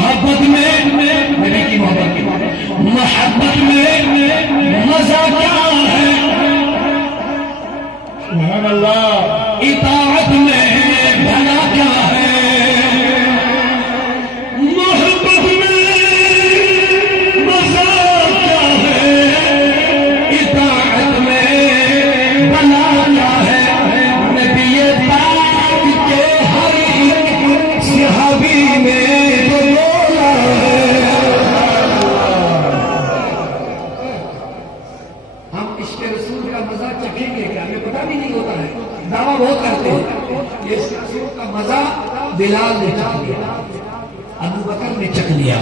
मोहब्बत में, नबी की मोहब्बत में मजा क्या है? सुभान अल्लाह। इताअत में भला क्या है? मोहब्बत में मजा क्या है? इताअत में भला क्या है? नबी पाक के हर एक सहाबी ने तो बोला है। हम इश्क़ रसूल का मजा चखेंगे क्या? हमें पता भी नहीं होता है, दावा बहुत करते हैं। ये इश्क़ रसूल का मजा बिलाल ने चख लिया, अबू बकर ने चख लिया,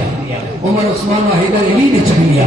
उमर उस्मान और हैदर अली ने चख लिया।